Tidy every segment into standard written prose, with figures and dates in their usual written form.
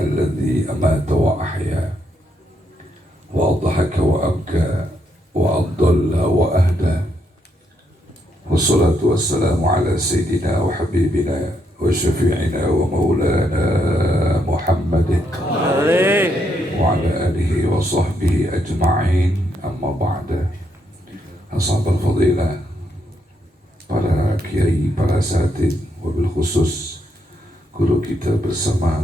الذي أمات وأحيا وأضحك وأبكى وأضل وأهدى، والصلاة والسلام على سيدنا وحبيبنا وشفيعنا ومولانا محمد وعلى آله وصحبه أجمعين. أما بعد، أصحاب الفضيلة, para kiai, para asatidz, wabil khusus guru kita bersama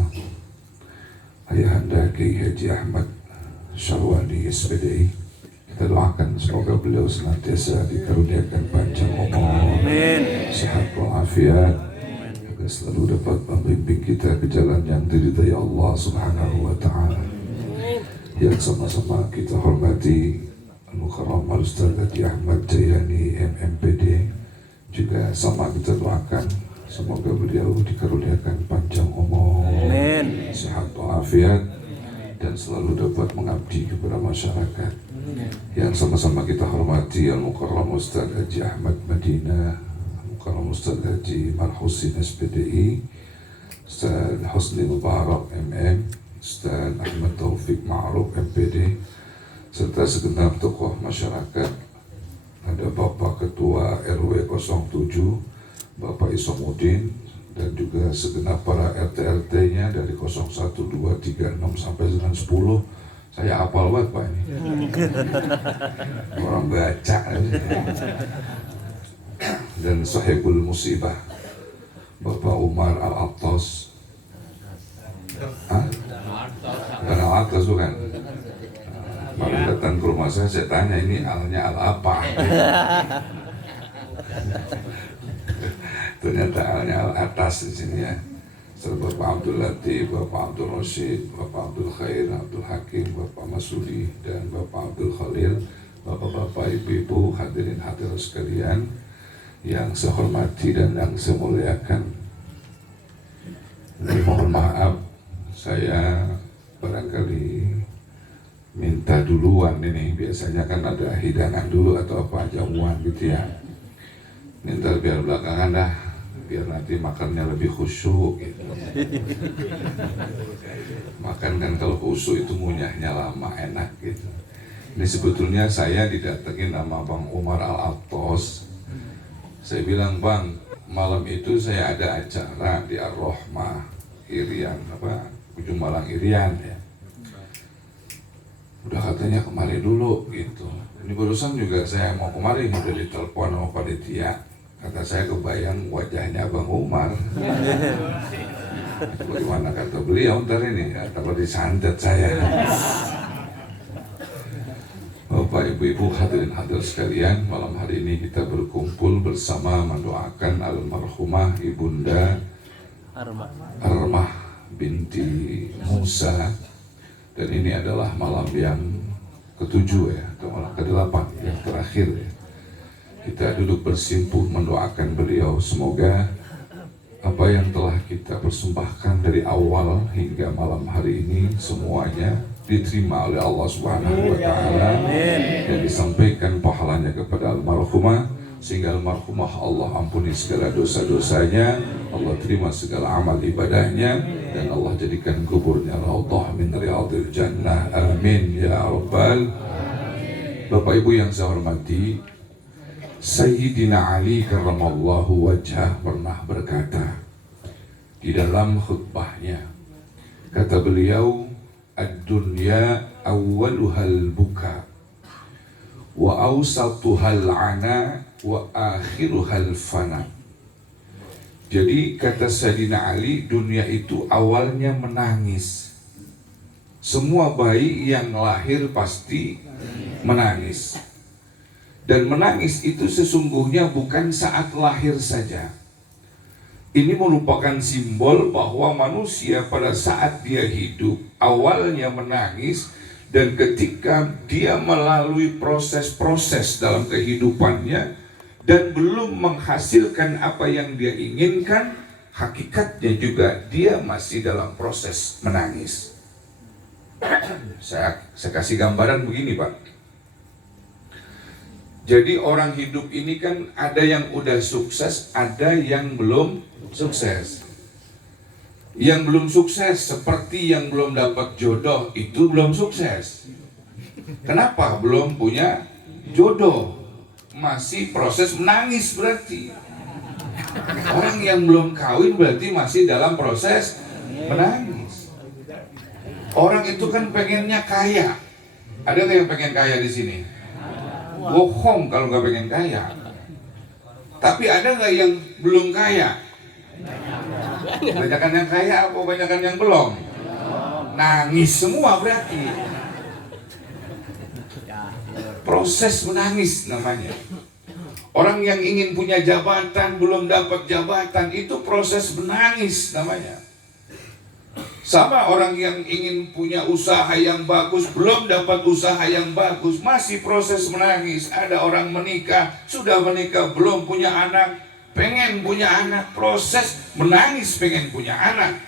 Ayahanda Kiai Haji Ahmad Syarwani SPDI, kita doakan semoga beliau senantiasa dikaruniakan panjang umur, sehat walafiat, agar selalu dapat membimbing kita ke jalan yang diridhai Allah Subhanahu wa Ta'ala. Yang sama-sama kita hormati Al-Mukarram Al-Ustaz Haji Ahmad Jayani MMPD, juga sama kita doakan semoga beliau dikaruniakan panjang umur, sehat walafiat, dan selalu dapat mengabdi kepada masyarakat. Yang sama-sama kita hormati Al-Mukarram Ustaz Haji Ahmad Madinah, Al-Mukarram Ustaz Haji Marhusin SPDI, Ustaz Husni Mubarak MM, Ustaz Ahmad Taufik Ma'ruf MPD, serta segenap tokoh masyarakat. Ada Bapak Ketua RW 07, Bapak Isomuddin, dan juga segenap para RT-RT-nya dari 01, 2, 3, 6 sampai dengan 10. Saya hafal banget Pak ini. Orang baca aja. Dan Sahibul Musibah, Bapak Umar Al-Attas. Bukan Al-Attas bukan? Baru datang ke rumah saya tanya ini alnya al apa? Ternyata alnya al atas di sini ya. Serta Bapak Abdul Latif, Bapak Abdul Rashid, Bapak Abdul Khair, Abdul Hakim, Bapak Masudi, dan Bapak Abdul Khalil, Bapak-bapak, ibu-ibu, hadirin hadirat sekalian yang saya hormati dan yang saya muliakan. Mohon maaf, saya barangkali minta duluan ini, biasanya kan ada hidangan dulu atau apa, jamuan gitu ya. Minta biar belakangan dah, biar nanti makannya lebih khusyuk gitu. Makan kan kalau khusyuk itu ngunyahnya lama, enak gitu. Ini sebetulnya saya didatengin sama Bang Umar Al-Attas. Saya bilang, Bang, malam itu saya ada acara di Ar-Rahmah Irian, Ujung Malang Irian ya. Udah katanya kemari dulu gitu. Ini barusan juga saya mau kemari, udah ditelepon sama panitia. Kata saya kebayang wajahnya Bang Umar. Bagaimana kata beliau ntar ini, kalau disantet saya. Bapak, ibu-ibu, hadirin hadirat sekalian, malam hari ini kita berkumpul bersama mendoakan almarhumah Ibunda Armah binti Musa. Dan ini adalah malam yang ke-7 ya, atau malam ke-8 yang terakhir ya. Kita duduk bersimpuh mendoakan beliau, semoga apa yang telah kita persembahkan dari awal hingga malam hari ini semuanya diterima oleh Allah Subhanahu wa Ta'ala, dan disampaikan pahalanya kepada almarhumah, sehingga almarhumah Allah ampuni segala dosa-dosanya, Allah terima segala amal ibadahnya, dan Allah jadikan kuburnya raudhah min riyadil jannah. Amin ya rabbal. Bapak Ibu yang saya hormati, Sayyidina Ali karramallahu wajhah pernah berkata di dalam khutbahnya, kata beliau, ad-dunya awwaluhal buka wa awsatuhal ana wa akhiruhal fana. Jadi kata Sayyidina Ali, dunia itu awalnya menangis. Semua bayi yang lahir pasti menangis. Dan menangis itu sesungguhnya bukan saat lahir saja. Ini merupakan simbol bahwa manusia pada saat dia hidup awalnya menangis, dan ketika dia melalui proses-proses dalam kehidupannya dan belum menghasilkan apa yang dia inginkan, hakikatnya juga dia masih dalam proses menangis. Saya kasih gambaran begini Pak. Jadi orang hidup ini kan ada yang udah sukses, ada yang belum sukses. Yang belum sukses seperti yang belum dapat jodoh itu belum sukses. Kenapa? Belum punya jodoh, masih proses menangis berarti. Orang yang belum kawin berarti masih dalam proses menangis. Orang itu kan pengennya kaya. Ada nggak yang pengen kaya di sini? Bohong kalau nggak pengen kaya. Tapi ada nggak yang belum kaya? Banyakan yang kaya apa banyakan yang belum? Nangis semua berarti. Proses menangis namanya. Orang yang ingin punya jabatan belum dapat jabatan itu proses menangis namanya. Sama orang yang ingin punya usaha yang bagus belum dapat usaha yang bagus masih proses menangis. Ada orang menikah, sudah menikah belum punya anak, pengen punya anak, proses menangis pengen punya anak.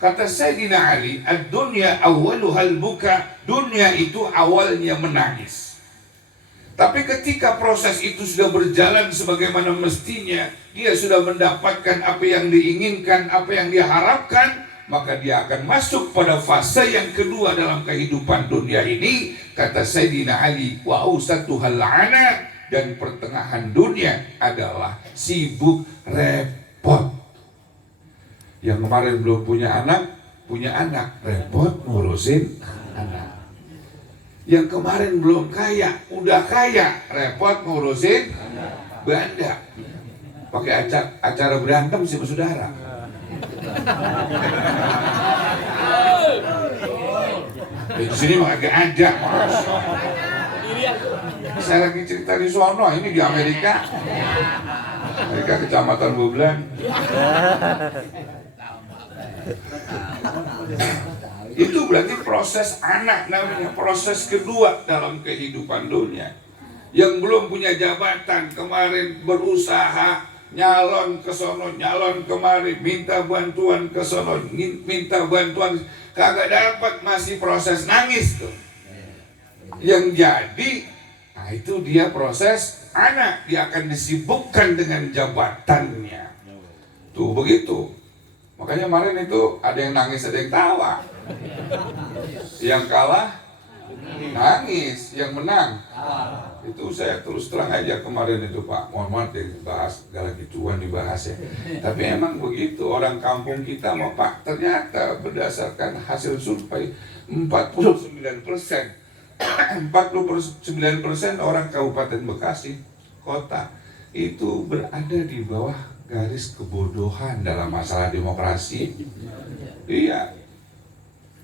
Kata Sayyidina Ali, ad-dunya awwaluhal buka, dunia itu awalnya menangis. Tapi ketika proses itu sudah berjalan sebagaimana mestinya, dia sudah mendapatkan apa yang diinginkan, apa yang dia harapkan, maka dia akan masuk pada fase yang kedua dalam kehidupan dunia ini. Kata Sayyidina Ali, wa ausatuhal ana, dan pertengahan dunia adalah sibuk repot. Yang kemarin belum punya anak repot ngurusin anak. Yang kemarin belum kaya, udah kaya, repot ngurusin banda. Pakai acara berantem sih saudara. Di sini mah agak ada. Saya lagi cerita di sono, ini di Amerika kecamatan Bublan. Itu berarti proses anak namanya, proses kedua dalam kehidupan dunia. Yang belum punya jabatan kemarin berusaha nyalon ke sono, nyalon kemari, minta bantuan ke sono, minta bantuan, kagak dapat, masih proses nangis tuh. Yang jadi, nah itu dia proses anak, dia akan disibukkan dengan jabatannya. Tuh begitu. Makanya kemarin itu ada yang nangis, ada yang tawa. Yang kalah nangis, yang menang itu saya terus terang aja kemarin itu Pak, mohon maaf dibahas, gak lagi cuan dibahas ya. Tapi emang begitu, orang kampung kita mau Pak, ternyata berdasarkan hasil survei 49% 49% orang Kabupaten Bekasi kota itu berada di bawah garis kebodohan dalam masalah demokrasi. Iya.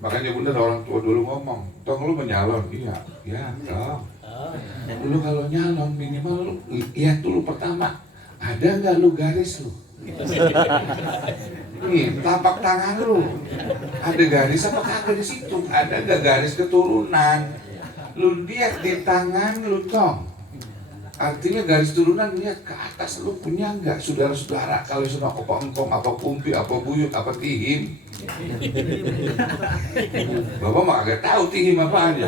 Makanya bener orang tua dulu ngomong, tong lu menyalon, iya dong. Lu kalau nyalon minimal lu lihat dulu pertama, ada nggak lu garis lu? Nih, telapak tangan lu, ada garis apa kagak di situ? Ada nggak garis keturunan? Lu lihat di tangan lu tong. Artinya garis turunan lihat ke atas, lu punya nggak saudara-saudara kalau sama opa engkong, apa kumpi, apa buyut, apa tihim? Bapak mah agak tahu tihim apa aja.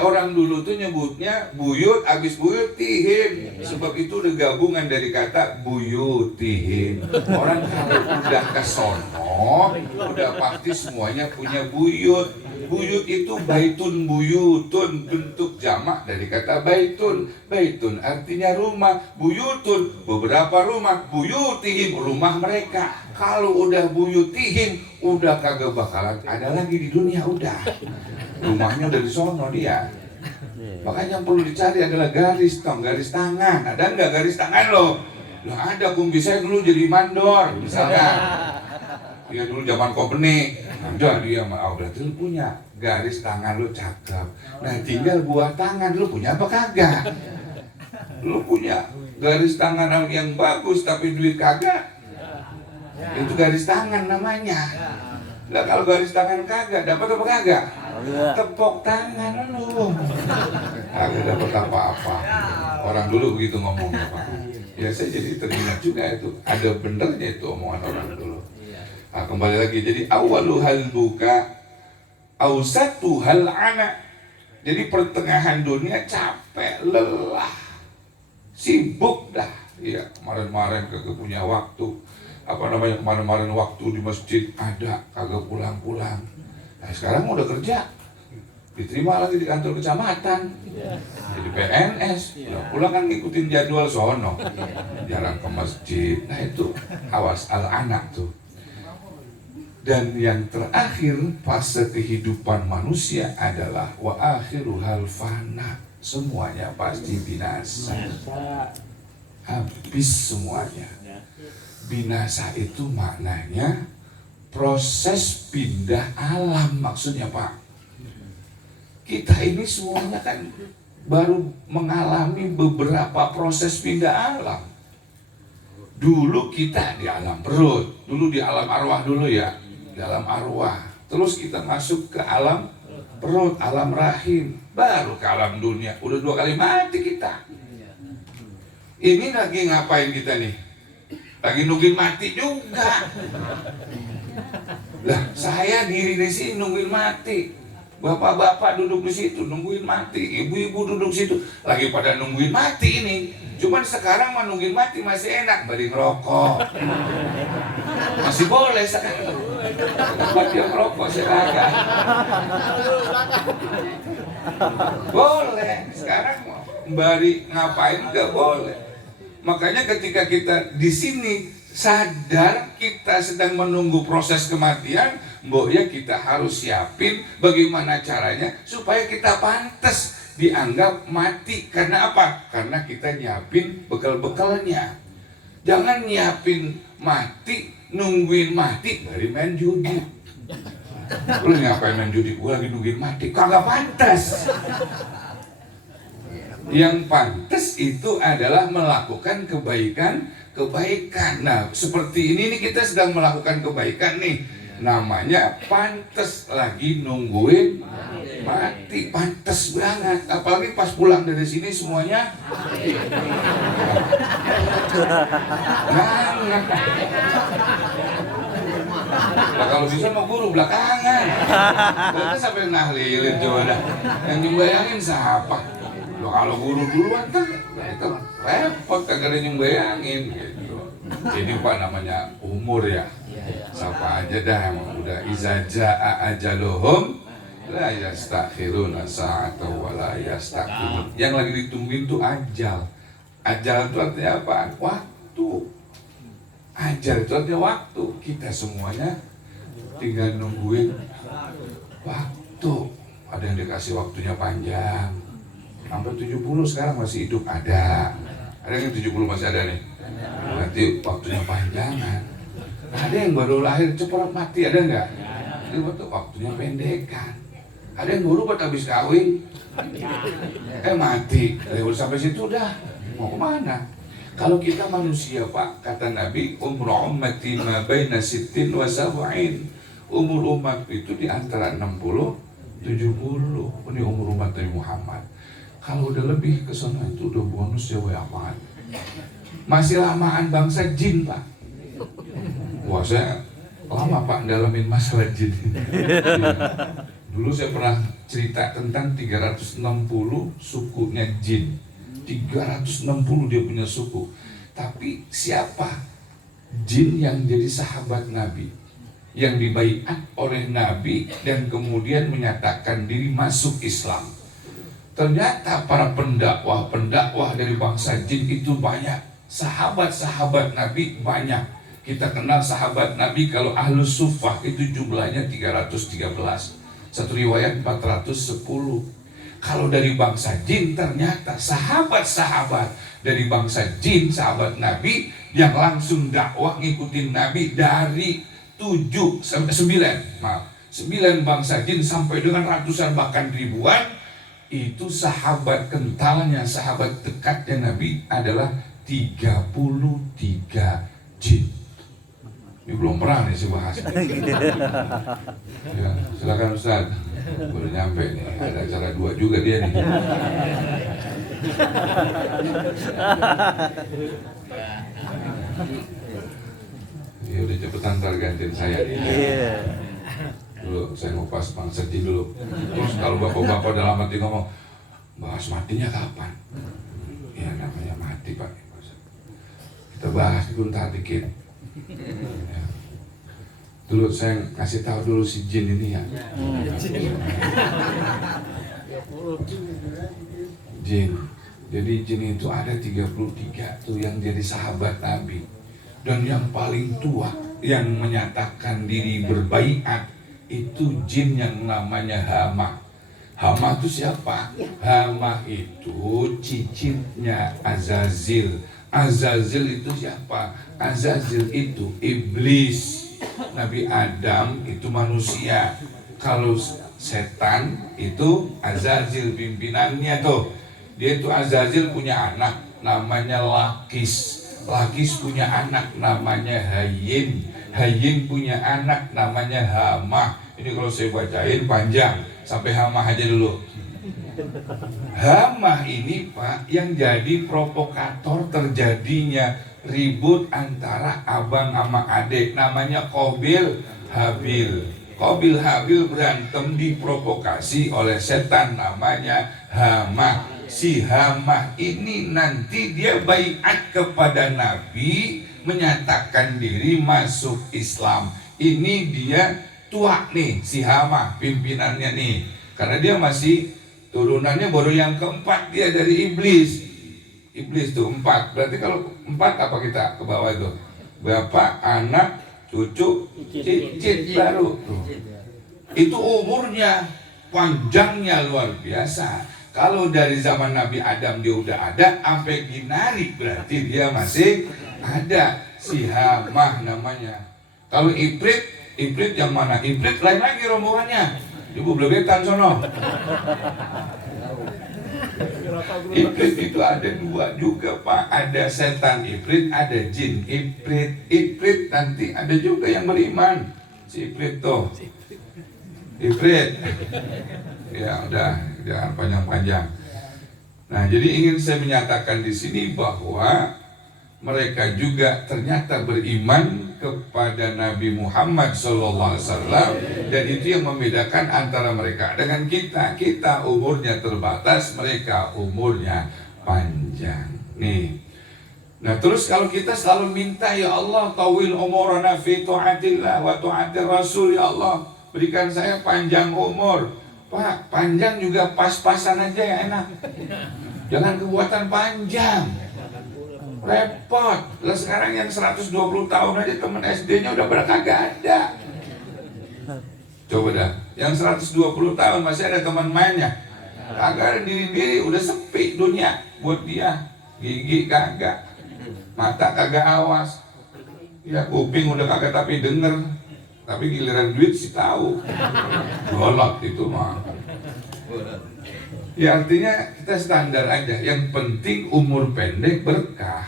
Orang dulu tuh nyebutnya buyut, habis buyut tihim. Sebab itu udah gabungan dari kata buyut tihim. Orang kalau udah ke sono, udah pasti semuanya punya buyut. Buyut itu baitun buyutun, bentuk jamak dari kata baitun. Baitun artinya rumah, buyutun beberapa rumah, buyutihim rumah mereka. Kalau udah buyutihim, udah kagak bakalan ada lagi di dunia, udah. Rumahnya udah di sono dia. Makanya yang perlu dicari adalah garis tong, garis tangan. Ada nggak garis tangan lo? Lah ada, kumpi saya dulu jadi mandor misalnya. Dia dulu zaman company. Udah dia berarti lu punya garis tangan lu cakep. Nah tinggal buah tangan lu punya apa kagak? Lu punya garis tangan yang bagus tapi duit kagak, itu garis tangan namanya. Nah kalau garis tangan kagak, dapat apa kagak? Tepok tangan lu, kagak dapat apa-apa. Orang dulu begitu ngomongnya Pak. Ya saya jadi teringat juga itu, ada benernya itu omongan orang dulu. Nah, kembali lagi, jadi awaluhal buka, ausatuhal ana. Jadi pertengahan dunia capek, lelah, sibuk dah. Ya kemarin-kemarin kagak punya waktu. kemana-mana waktu di masjid ada, kagak pulang-pulang. Nah sekarang udah kerja, diterima lagi di kantor kecamatan, jadi PNS, pulang kan ngikutin jadwal sono, jarang ke masjid. Nah itu awas anak tuh. Dan yang terakhir fase kehidupan manusia adalah wa akhiruhal fana, semuanya pasti binasa, habis semuanya. Binasa itu maknanya proses pindah alam, maksudnya Pak. Kita ini semuanya kan baru mengalami beberapa proses pindah alam. Dulu kita di alam perut, dulu di alam arwah dulu ya, di alam arwah. Terus kita masuk ke alam perut, alam rahim, baru ke alam dunia. Udah 2 kali mati kita. Ini lagi ngapain kita nih? Lagi nungguin mati juga. Lah, saya diri di sini nungguin mati. Bapak-bapak duduk di situ nungguin mati, ibu-ibu duduk situ lagi pada nungguin mati ini. Cuman sekarang mah nungguin mati masih enak, bari ngerokok. Masih boleh sekarang. Buat dia ngerokok silakan. Boleh. Sekarang bari ngapain enggak boleh. Makanya ketika kita di sini sadar kita sedang menunggu proses kematian, ya kita harus siapin bagaimana caranya supaya kita pantas dianggap mati. Karena apa? Karena kita nyiapin bekal-bekalnya. Jangan nyiapin mati, nungguin mati dari main judi. Lu ngapain main judi? Gua lagi nungguin mati. Kagak pantas. Yang pantas itu adalah melakukan kebaikan. Nah, seperti ini nih kita sedang melakukan kebaikan nih. Namanya pantas, lagi nungguin mati. Pantas banget. Apalagi pas pulang dari sini semuanya nah, kalau bisa mau guru belakangan. Kita sampai nahlilin coba dah. Yang nyembayangin siapa? Kalau guru duluan kan itu repot, kagak ada nyembayangin gitu. Jadi Pak namanya umur ya. Siapa aja dah yang udah iza jaa ajaluhum la yastakhiruna sa'atan wa la yastaqdimun. Yang lagi ditungguin tuh ajal. Ajal itu artinya apa? Waktu. Ajal itu artinya waktu. Kita semuanya tinggal nungguin waktu. Ada yang dikasih waktunya panjang, sampai 70 sekarang masih hidup ada. Ada yang 70 masih ada nih. Nanti waktunya panjangan. Ada yang baru lahir cepat mati, ada enggak? Itu waktunya pendekan. Ada yang baru buat habis kawin mati. Lewat sampai situ udah mau kemana? Kalau kita manusia Pak, kata Nabi, umur ummati ma baina sittin wa sab'in. Umur umat itu di antara 60 70. Ini umur umat Nabi Muhammad. Kalau udah lebih ke sana itu udah bonus ya apaan. Masih lamaan bangsa jin Pak. Wah saya lama Pak dalamin masalah jin. Dulu saya pernah cerita tentang 360 sukunya jin. 360 dia punya suku. Tapi siapa jin yang jadi sahabat Nabi, yang dibaiat oleh Nabi dan kemudian menyatakan diri masuk Islam? Ternyata para pendakwah dari bangsa jin itu banyak. Sahabat-sahabat Nabi banyak. Kita kenal sahabat Nabi kalau Ahlus Suffah itu jumlahnya 313. Satu riwayat 410. Kalau dari bangsa jin ternyata sahabat-sahabat dari bangsa jin, sahabat Nabi yang langsung dakwah ngikutin Nabi dari 9 bangsa jin sampai dengan ratusan bahkan ribuan. Itu sahabat kentalnya, sahabat dekatnya Nabi adalah 33 jin. Ini belum pernah nih saya bahas. Ya, silakan Ustaz. Baru nyampe nih, ada acara 2 juga dia nih. Ya udah cepetan ntar gantiin saya nih. Dulu saya mau pas bangsa jin dulu. Terus kalau bapak-bapak dalam hati ngomong, bahas matinya kapan? Ya namanya mati Pak. Kita bahas dulu ntar dikit. Dulu saya kasih tahu dulu si jin ini ya. Jin. Jadi jin itu ada 33 tuh yang jadi sahabat Nabi. Dan yang paling tua yang menyatakan diri berbaiat itu jin yang namanya Hama. Hama itu siapa? Hama itu cicitnya Azazil. Azazil itu siapa? Azazil itu iblis. Nabi Adam itu manusia. Kalau setan itu Azazil pimpinannya tuh. Dia itu Azazil punya anak namanya Lakis. Lakis punya anak namanya Hayyin. Hayyin punya anak namanya Hama. Ini kalau saya bacain panjang, sampai Hama aja dulu. Hama ini Pak yang jadi provokator terjadinya ribut antara abang sama adik, namanya Qabil Habil. Qabil Habil berantem diprovokasi oleh setan namanya Hama. Si Hama ini nanti dia baiat kepada Nabi, menyatakan diri masuk Islam. Ini dia tua nih si Hama pimpinannya nih, karena dia masih turunannya baru yang keempat dia dari iblis. Iblis tuh 4. Berarti kalau 4 apa kita ke bawah itu? Bapak, anak, cucu, cicit baru. Itu umurnya panjangnya luar biasa. Kalau dari zaman Nabi Adam dia udah ada, sampai Ginari berarti dia masih ada. Si Hamah namanya. Kalau Ifrit yang mana? Ifrit lain lagi rombongannya. Ibu belebetan sono. Ifrit itu ada 2 juga Pak. Ada setan Ifrit, ada jin Ifrit nanti ada juga yang beriman. Si Ifrit tuh Ifrit. Ya udah, jangan panjang-panjang. Nah, jadi ingin saya menyatakan di sini bahwa mereka juga ternyata beriman kepada Nabi Muhammad SAW, dan itu yang membedakan antara mereka dengan kita. Kita umurnya terbatas, mereka umurnya panjang. Nih. Nah, terus kalau kita selalu minta, ya Allah, tawil umurana fi tu'atillah wa tu'atir Rasul, ya Allah, berikan saya panjang umur. Pak, panjang juga pas-pasan aja ya enak. Jangan kebuatan panjang. Repot. Lah sekarang yang 120 tahun aja temen SD-nya udah kagak ada. Coba dah, yang 120 tahun masih ada teman mainnya. Kagak ada, diri-diri udah sepi dunia buat dia. Gigi kagak, mata kagak awas, ya kuping udah kagak tapi denger. Tapi giliran duit sih tahu. Golok itu mah. Ya artinya kita standar aja. Yang penting umur pendek berkah.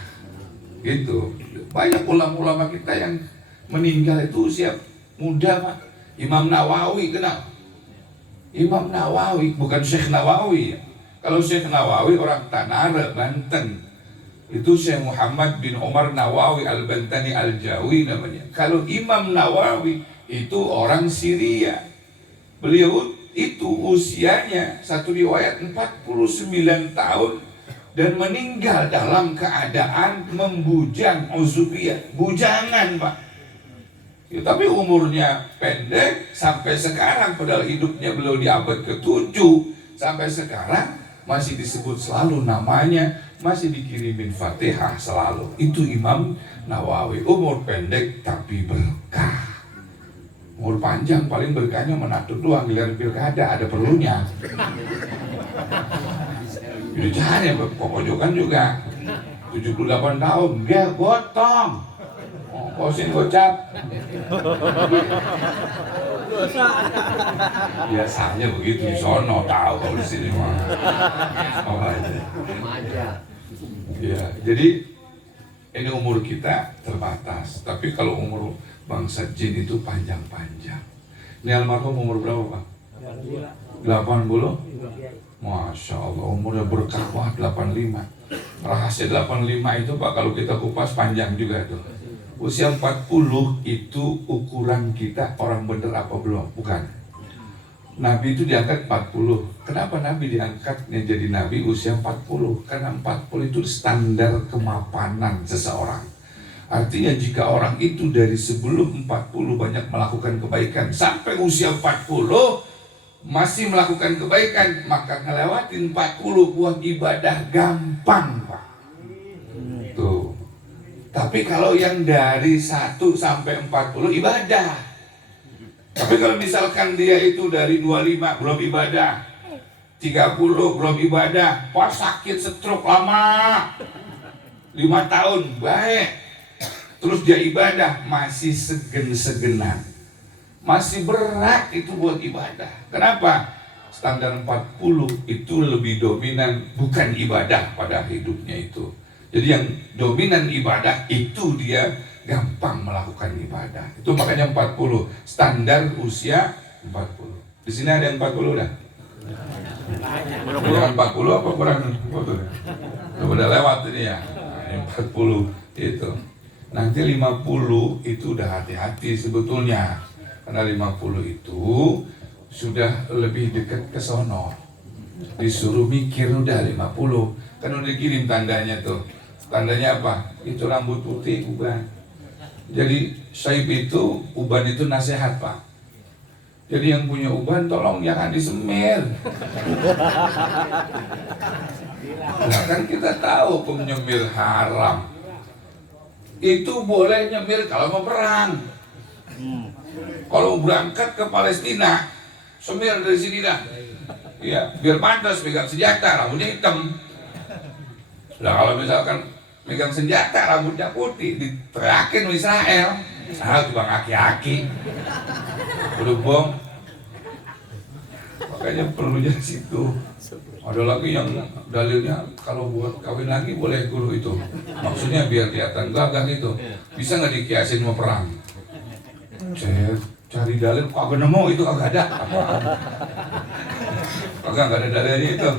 Gitu. Banyak ulama-ulama kita yang meninggal itu usia muda Pak. Imam Nawawi kenal? Imam Nawawi bukan Syekh Nawawi. Kalau Syekh Nawawi orang Tanara, Banten. Itu Syekh Muhammad bin Umar Nawawi Al-Bantani Al-Jawi namanya. Kalau Imam Nawawi itu orang Syria. Beliau itu usianya satu riwayat 49 tahun dan meninggal dalam keadaan membujang, uzubiyah, bujangan Pak. Ya, tapi umurnya pendek sampai sekarang, padahal hidupnya beliau di abad ke-7 sampai sekarang masih disebut selalu namanya, masih dikirimin Fatihah selalu. Itu Imam Nawawi. Umur pendek tapi berkah. Umur panjang paling berkahnya menatut doang, giliran pilkada ada perlunya. Itu cari pojokan juga 78 tahun dia gotong. Kosin gocap. Biasanya begitu di sono, tahu kalau di sini mah. Oh, ya, jadi ini umur kita terbatas, tapi kalau umur bangsa jin itu panjang-panjang. Ini almarhum umur berapa Pak? 80? Masya Allah, umurnya berkah banget 85. Rahasia 85 itu Pak, kalau kita kupas panjang juga tuh. Usia 40 itu ukuran kita orang bener apa belum? Bukan. Nabi itu diangkat 40. Kenapa Nabi diangkatnya jadi Nabi usia 40? Karena 40 itu standar kemapanan seseorang. Artinya jika orang itu dari sebelum 40 banyak melakukan kebaikan sampai usia 40 masih melakukan kebaikan, maka ngelewatin 40 buah ibadah gampang, Pak. Tuh. Tapi kalau yang dari 1 sampai 40 ibadah. Tapi kalau misalkan dia itu dari 25 belum ibadah, 30 belum ibadah, pas sakit stroke lama 5 tahun baik, terus dia ibadah masih segen-segenan, masih berat itu buat ibadah. Kenapa? Standar 40 itu lebih dominan bukan ibadah pada hidupnya itu. Jadi yang dominan ibadah itu dia gampang melakukan ibadah. Itu makanya 40 standar usia 40. Di sini ada yang 40 dah. Jangan 40 apa kurang? Udah lewat ini ya. Nah, 40 itu. Nanti 50 itu udah hati-hati sebetulnya. Karena 50 itu sudah lebih dekat ke sono. Disuruh mikir udah 50. Kan udah kirim tandanya tuh. Tandanya apa? Itu rambut putih uban. Jadi Syaib itu, uban itu nasihat, Pak. Jadi yang punya uban tolong jangan disemir. Nah, kan kita tahu penyemir haram. Itu boleh nyemir kalau mau perang. Kalau berangkat ke Palestina, semir dari sini dah. Ya, biar pantas pegang senjata, rambutnya hitam. Nah, kalau misalkan megang senjata, rambutnya putih, diterakin Israel. Israel cuma aki-aki. Udah bom. Makanya perlunya situ. Ada lagi yang dalilnya kalau buat kawin lagi boleh guru itu. Maksudnya biar kelihatan gagah gitu. Bisa nggak dikiasin mau perang? Saya cari dalil, kagak nemu itu kagak ada. Kagak nggak ada dalilnya itu.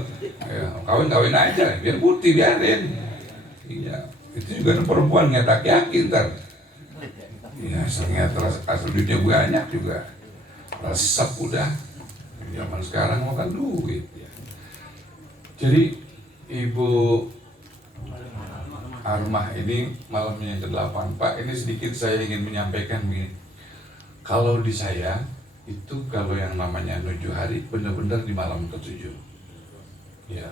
Ya, kawin aja, biar putih biarin. Iya, itu juga perempuan ngetak yakin ntar. Iya, asal duitnya banyak juga. Resep udah. Zaman sekarang makan duit. Jadi Ibu Armah ini malamnya ke-8, Pak, ini sedikit saya ingin menyampaikan begini. Kalau di saya itu kalau yang namanya 7 hari benar-benar di malam ke-7. Ya.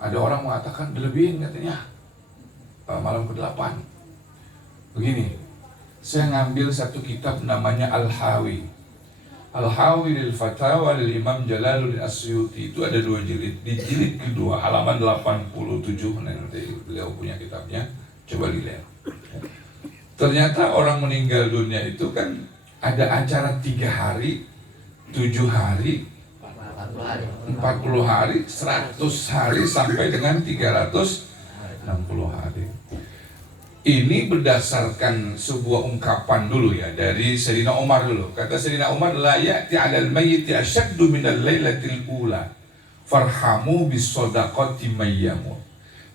Ada orang mengatakan berlebihan katanya. Malam ke-8. Begini. Saya ngambil satu kitab namanya Al-Hawi. Al-Hawi lil Fatawa lil Imam Jalaluddin Asyuti, itu ada 2 jilid. Di jilid kedua halaman 87, nanti beliau punya kitabnya, coba dilihat. Ternyata orang meninggal dunia itu kan ada acara 3 hari, 7 hari, 40 hari, 100 hari sampai dengan 360 hari. Ini berdasarkan sebuah ungkapan dulu ya dari Sayyidina Umar dulu. Kata Sayyidina Umar, la ya'ti 'alal mayyiti asyaddu minal lailatil ula farhamu bis shadaqati mayyamut.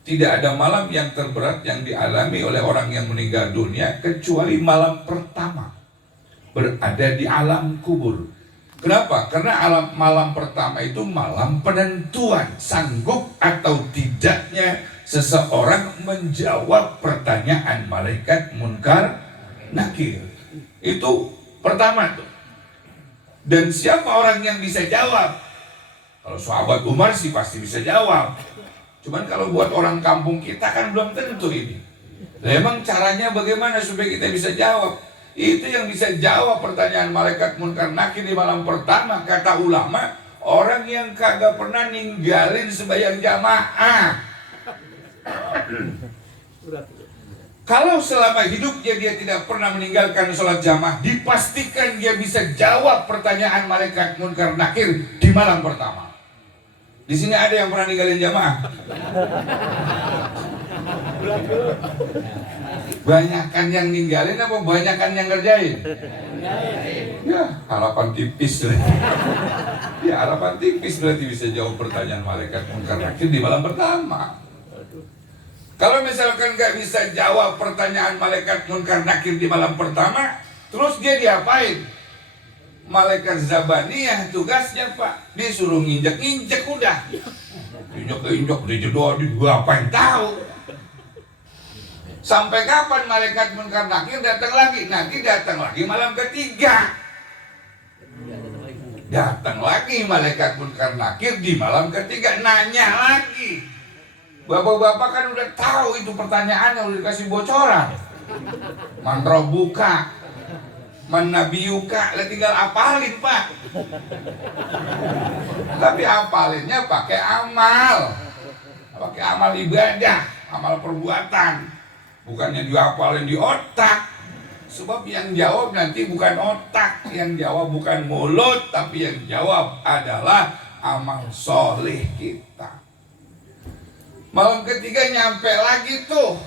Tidak ada malam yang terberat yang dialami oleh orang yang meninggal dunia kecuali malam pertama berada di alam kubur. Kenapa? Karena malam pertama itu malam penentuan sanggup atau tidaknya seseorang menjawab pertanyaan malaikat munkar nakir. Itu pertama tuh. Dan siapa orang yang bisa jawab? Kalau sahabat Umar sih pasti bisa jawab. Cuman kalau buat orang kampung kita kan belum tentu ini. Nah, emang caranya bagaimana supaya kita bisa jawab? Itu yang bisa jawab pertanyaan malaikat munkar nakir di malam pertama, kata ulama, orang yang kagak pernah ninggalin sembahyang jamaah. Kalau selama hidupnya dia tidak pernah meninggalkan sholat jamaah, dipastikan dia bisa jawab pertanyaan malaikat munkar nakir di malam pertama. Di sini ada yang pernah ninggalin jamaah? Banyakan yang ninggalin apa banyakan yang ngerjain? Ya, harapan tipis. Ya, harapan tipis berarti bisa jawab pertanyaan malaikat munkar nakir di malam pertama. Kalau misalkan nggak bisa jawab pertanyaan malaikat munkar nakir di malam pertama, terus dia diapain? Malaikat Zabaniyah tugasnya, Pak, disuruh nginjek-nginjek udah. Injek-injek, dijedor, apa yang tahu? Sampai kapan malaikat munkar nakir datang lagi? Nanti datang lagi malam ketiga. Datang lagi malaikat munkar nakir di malam ketiga, nanya lagi. Bapak-bapak kan udah tahu itu pertanyaannya, udah dikasih bocoran. Mantra buka, menabiyuka, tinggal apalin Pak. Tapi apalinnya pakai amal ibadah, amal perbuatan. Bukannya dihafalin di otak. Sebab yang jawab nanti bukan otak, yang jawab bukan mulut, tapi yang jawab adalah amal soleh kita. Malam ketiga nyampe lagi tuh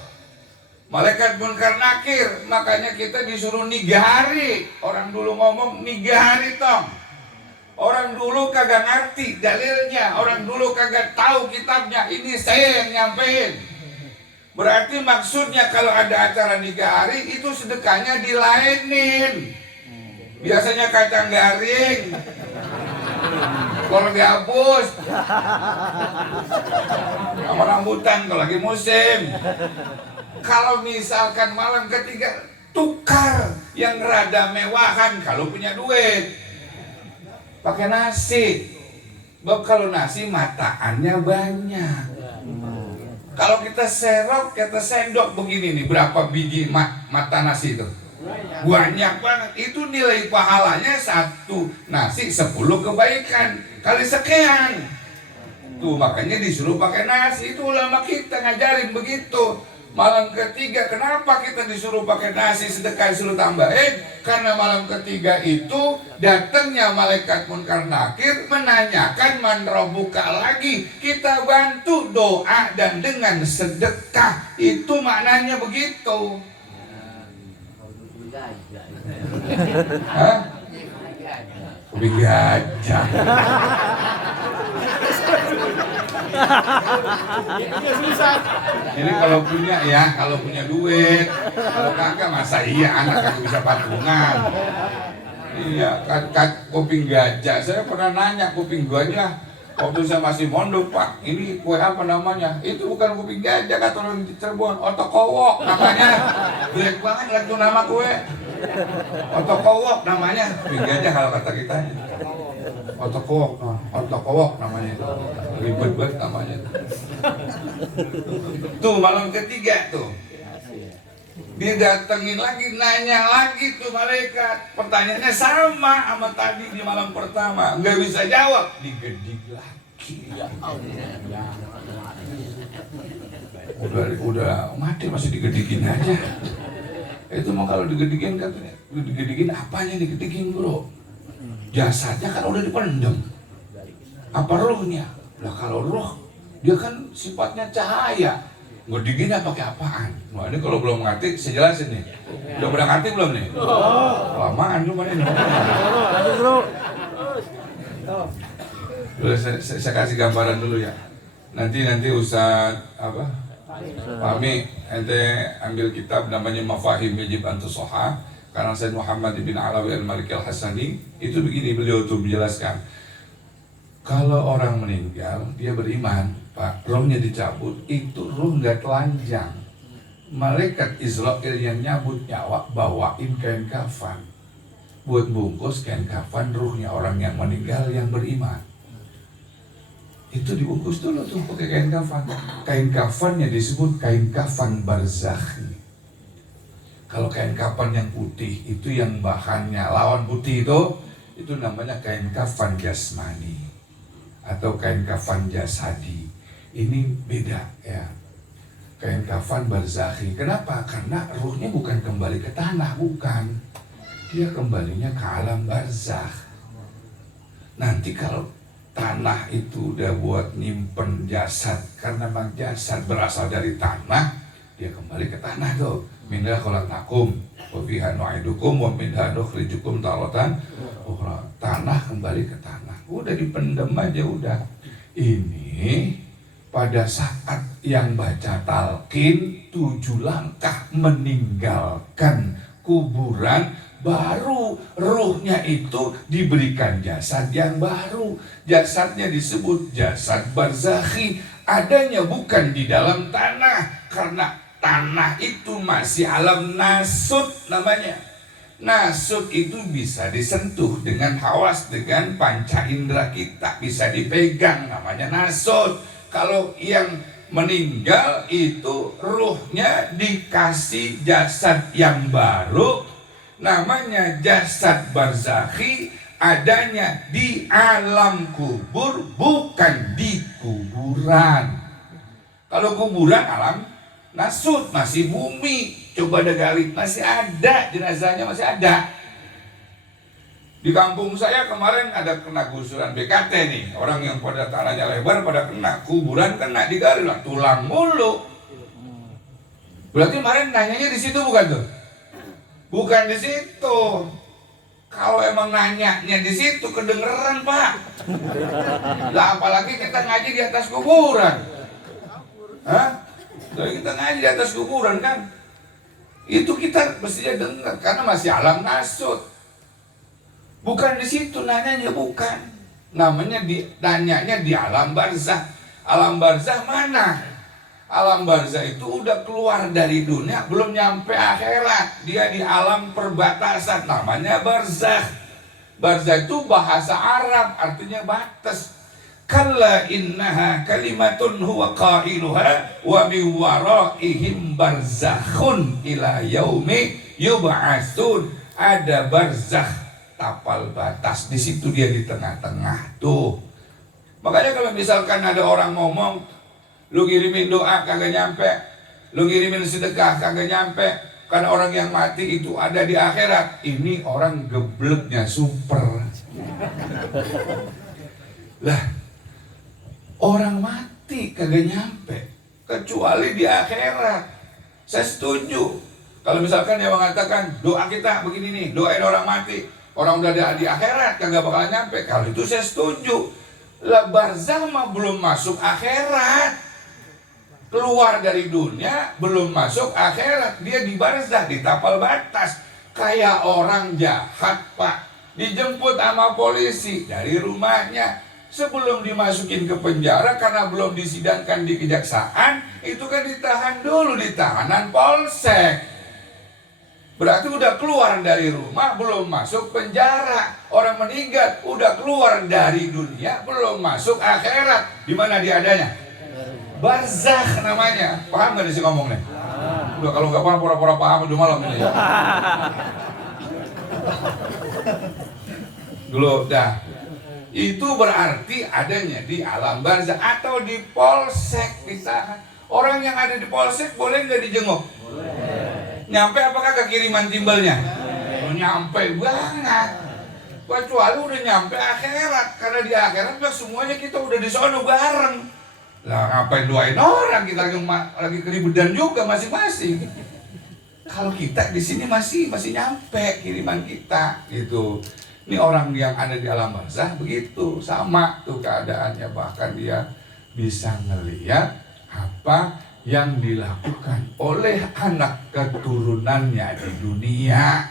malaikat munkar nakir. Makanya kita disuruh 3 hari. Orang dulu ngomong 3 hari tong. Orang dulu kagak ngerti dalilnya, orang dulu kagak tahu kitabnya. Ini saya yang nyampein. Berarti maksudnya kalau ada acara 3 hari itu sedekahnya dilainin. Biasanya kacang garing, kalau dihapus sama rambutan kalau lagi musim. Kalau misalkan malam ketiga tukar yang rada mewahan kalau punya duit, pakai nasi. Sebab kalau nasi mataannya banyak. Kalau kita serok, kita sendok begini nih, berapa biji mata nasi itu? Banyak banget. Itu nilai pahalanya 1 nasi 10 kebaikan kali sekian. Tuh makanya disuruh pakai nasi. Itu ulama kita ngajarin begitu. Malam ketiga kenapa kita disuruh pakai nasi, sedekah disuruh tambahin? Karena malam ketiga itu datangnya malaikat munkar nakir menanyakan man rabbuka lagi. Kita bantu doa dan dengan sedekah. Itu maknanya begitu. Hah? Kopi gajah. Ini kalau punya ya, kalau punya duit. Kalau kagak masa iya anak kagak bisa patungan. Iya, kuping gajah. Saya pernah nanya kuping gajah waktu saya masih mondok, Pak. Ini kue apa namanya? Itu bukan kuping gajah, kata orang di Cirebon. Otokowok namanya. Jelek banget lagu nama kue. Otokowok namanya. Kuping gajah kalau kata kita. Otokowok namanya itu. Ribet banget namanya. Tuh malam ketiga tuh. Dia datengin lagi, nanya lagi tuh malaikat. Pertanyaannya sama tadi di malam pertama. Nggak bisa jawab, digedik lagi. Udah mati masih digedikin aja. Itu mau kalau digedikin katanya, digedikin apanya digedikin bro? Jasadnya kan udah dipendem. Apa rohnya? Lah kalau roh, dia kan sifatnya cahaya. Ngediginnya pakai apaan? Wah ini kalau belum ngerti, saya jelasin nih. Udah pernah ngerti belum nih? Lamaan cuma ini. Saya kasih gambaran dulu ya. Nanti Ustaz Fahmi, ente ambil kitab namanya Mafahim Yajib Antusoha. Karena Sayyid Muhammad bin Alawi al-Malik al-Hasani itu begini, beliau tuh menjelaskan. Kalau orang meninggal, dia beriman, Pak, rohnya dicabut, itu roh nggak telanjang. Malaikat Israel yang nyabut nyawa bawain kain kafan buat bungkus kain kafan ruhnya orang yang meninggal yang beriman. Itu dibungkus dulu tuh pakai kain kafan. Kain kafannya disebut kain kafan barzakh. Kalau kain kafan yang putih itu yang bahannya lawan putih itu namanya kain kafan jasmani atau kain kafan jasadi. Ini beda ya. Kain kafan barzakhi. Kenapa? Karena ruhnya bukan kembali ke tanah, bukan. Dia kembalinya ke alam barzakh. Nanti kalau tanah itu udah buat nyimpen jasad, karena memang jasad berasal dari tanah, dia kembali ke tanah tuh. Minha khalaqnakum wa fiha nu'idukum wa minha nukhrijukum taratan ukhra. Tanah kembali ke tanah. Udah dipendem aja udah. Ini pada saat yang baca talqin 7 langkah meninggalkan kuburan, baru ruhnya itu diberikan jasad yang baru. Jasadnya disebut jasad barzakhi. Adanya bukan di dalam tanah, karena tanah itu masih alam nasut namanya. Nasut itu bisa disentuh dengan hawas, dengan panca indera kita, bisa dipegang, namanya nasut. Kalau yang meninggal itu ruhnya dikasih jasad yang baru, namanya jasad barzakhi, adanya di alam kubur, bukan di kuburan. Kalau kuburan alam nasut, masih bumi. Coba ada gali, masih ada, jenazahnya masih ada. Di kampung saya kemarin ada kena gusuran BKT nih. Orang yang pada tanahnya lebar pada kena, kuburan kena, digali lah, tulang mulu. Berarti kemarin nanyanya di situ bukan tuh? Bukan di situ. Kalau emang nanyanya di situ kedengeran, Pak. Lah apalagi kita ngaji di atas kuburan. Hah? Jadi kita ngaji di atas kuburan kan? Itu kita mestinya dengar karena masih alam nasut. Bukan di situ nanyanya, bukan. Namanya nanyanya di alam barzah. Alam barzah mana? Alam barzah itu udah keluar dari dunia, belum nyampe akhirat. Dia di alam perbatasan, namanya barzah. Barzah itu bahasa Arab, artinya batas. Kalla innaha kalimatun huwa qailuha wa min waraihim barzakhun ila yaumi yub'atsun. Ada barzakh, tapal batas, di situ dia di tengah-tengah tuh. Makanya kalau misalkan ada orang ngomong, lu ngirimin doa kagak nyampe, lu ngirimin sedekah kagak nyampe, karena orang yang mati itu ada di akhirat, ini orang gebleknya super. Lah, orang mati kagak nyampe, kecuali di akhirat. Saya setuju. Kalau misalkan dia mengatakan doa kita begini nih, doain orang mati, orang udah ada di akhirat kagak bakal nyampe. Kalau itu saya setuju. Lah barzah mah belum masuk akhirat, keluar dari dunia, belum masuk akhirat. Dia di barzah, di tapal batas. Kayak orang jahat, Pak, dijemput sama polisi dari rumahnya. Sebelum dimasukin ke penjara karena belum disidangkan di kejaksaan, itu kan ditahan dulu di tahanan polsek. Berarti udah keluar dari rumah, belum masuk penjara. Orang meninggal udah keluar dari dunia, belum masuk akhirat. Di mana dia adanya? Barzakh namanya. Paham gak sih ngomongnya? Udah, kalau nggak paham pura-pura paham udah malam ini. Dulu dah. Itu berarti adanya di alam barzakh atau di polsek ditahan. Orang yang ada di polsek boleh nggak dijenguk? Boleh. Nyampe apakah kekiriman timbalnya? Nyampe banget. Kecuali udah nyampe akhirat, karena di akhirat semuanya kita udah di sono bareng. Lah ngapain doain orang, kita lagi keributan juga masing-masing. Kalau kita di sini masih nyampe kiriman kita gitu. Ini orang yang ada di alam barzakh begitu, sama tuh keadaannya, bahkan dia bisa ngelihat apa yang dilakukan oleh anak keturunannya di dunia.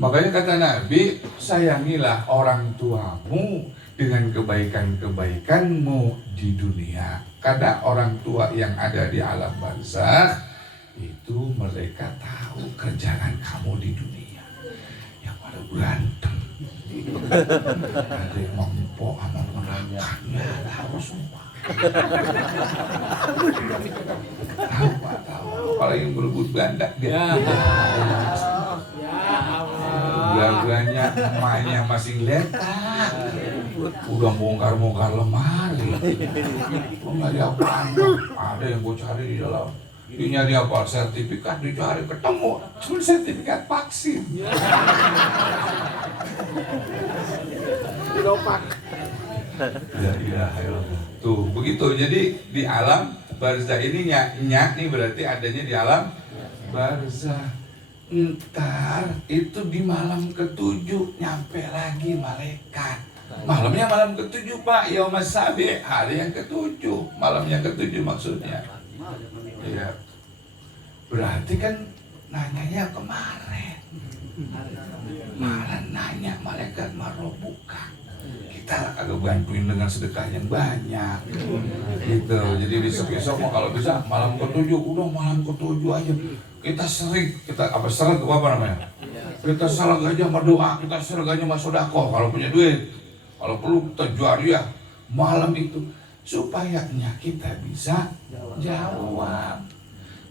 Makanya kata Nabi, sayangilah orang tuamu dengan kebaikan-kebaikanmu di dunia. Karena orang tua yang ada di alam barzakh itu mereka tahu kerjaan kamu di dunia. Berantem, ada yang mempok sama ponakannya, tahu semua. Tahu, apalagi yang berebut ganda dia. Belanja emaknya masih letak, udah bongkar lemari. Nggak diapaan, ada yang gue cari di dalam. Ini nyari apa? Sertifikat dicari, ketemu. Cuma sertifikat vaksin. Dilopak. Ya ilaha illallah. Tuh, begitu. Jadi di alam barzah ini nyak nih berarti adanya di alam barzah. Ntar itu di malam ke-7 nyampe lagi malaikat. Malamnya malam ke-7, Pak. Yaumas Sabi', hari yang ke-7. Malam yang ke-7 maksudnya. Ya, berarti kan nanyanya kemarin, malah nanya malaikat marobuka. Kita kagak bantuin dengan sedekah yang banyak gitu. Jadi besok-besok mau kalau bisa malam ke-7, udah malam ke-7 aja kita sering, kita apa namanya, kita serag aja sama doa, kita serag aja sama sedekah kalau punya duit, kalau perlu kita jariah malam itu supaya kita bisa jawab.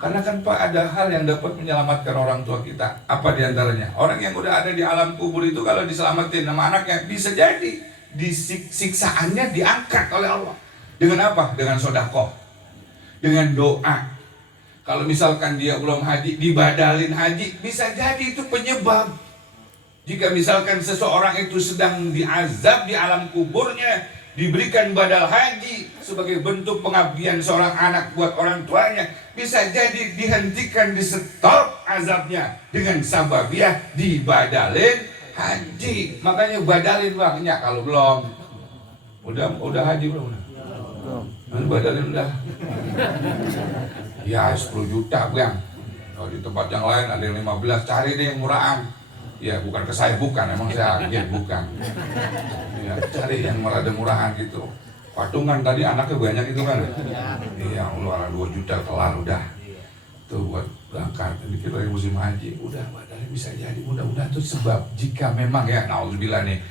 Karena kan Pak, ada hal yang dapat menyelamatkan orang tua kita. Apa diantaranya? Orang yang udah ada di alam kubur itu kalau diselamatin sama anaknya, bisa jadi siksaannya diangkat oleh Allah. Dengan apa? Dengan sedekah, dengan doa. Kalau misalkan dia belum haji, dibadalin haji, bisa jadi itu penyebab. Jika misalkan seseorang itu sedang diazab di alam kuburnya, diberikan badal haji sebagai bentuk pengabdian seorang anak buat orang tuanya, bisa jadi dihentikan, di stop azabnya dengan sababiah dibadalin haji. Makanya badalin banyak. Kalau belum, udah haji belum? Badalin udah. Ya 10 juta bang. Kalau di tempat yang lain ada yang 15, cari deh yang murahan. Ya bukan ke saya, bukan, emang saya agen, bukan. Ya, cari yang rada murahan gitu. Patungan tadi anaknya banyak itu kan. Iya, luar 2 juta kelar udah. Tuh buat berangkat. Ini kita lagi musim haji, udah badalnya bisa jadi. Mudah-mudahan itu sebab jika memang ya, nauzubillah nih,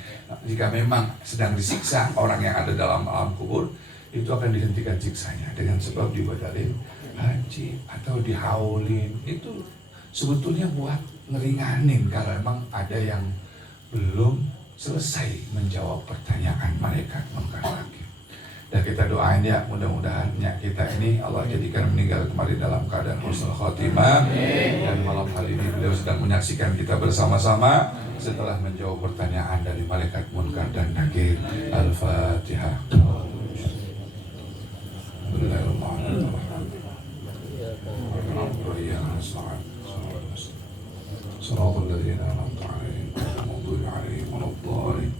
jika memang sedang disiksa orang yang ada dalam alam kubur, itu akan dihentikan siksanya dengan sebab dibadalin haji atau dihaulin. Itu sebetulnya buat ngeringanin kalau memang ada yang belum selesai menjawab pertanyaan malaikat munkar nakir. Dan kita doain ya, mudah-mudahan kita ini Allah jadikan meninggal kembali dalam keadaan husnul khotimah. Dan malam hari ini beliau sedang menyaksikan kita bersama-sama setelah menjawab pertanyaan dari malaikat munkar dan nakir. Al-Fatihah. صراط الذين أنعمت عليهم غير المغضوب عليهم ولا الضالين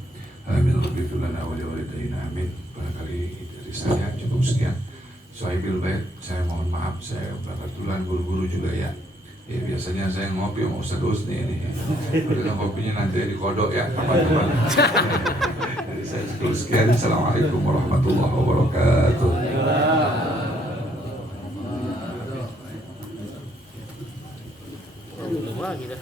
آمين رب اغفر لنا ولوالدينا آمين. Barangkali dari saya cukup sekian. Sohaibil bait, saya mohon maaf, saya berangkat duluan, guru-guru juga ya. Ya biasanya saya ngopi sama Ustaz Husni ini. Dengan kopinya nanti dikodok ya teman-teman. Jadi saya cukup sekian. Assalamualaikum warahmatullahi wabarakatuh. Belum lagi dah.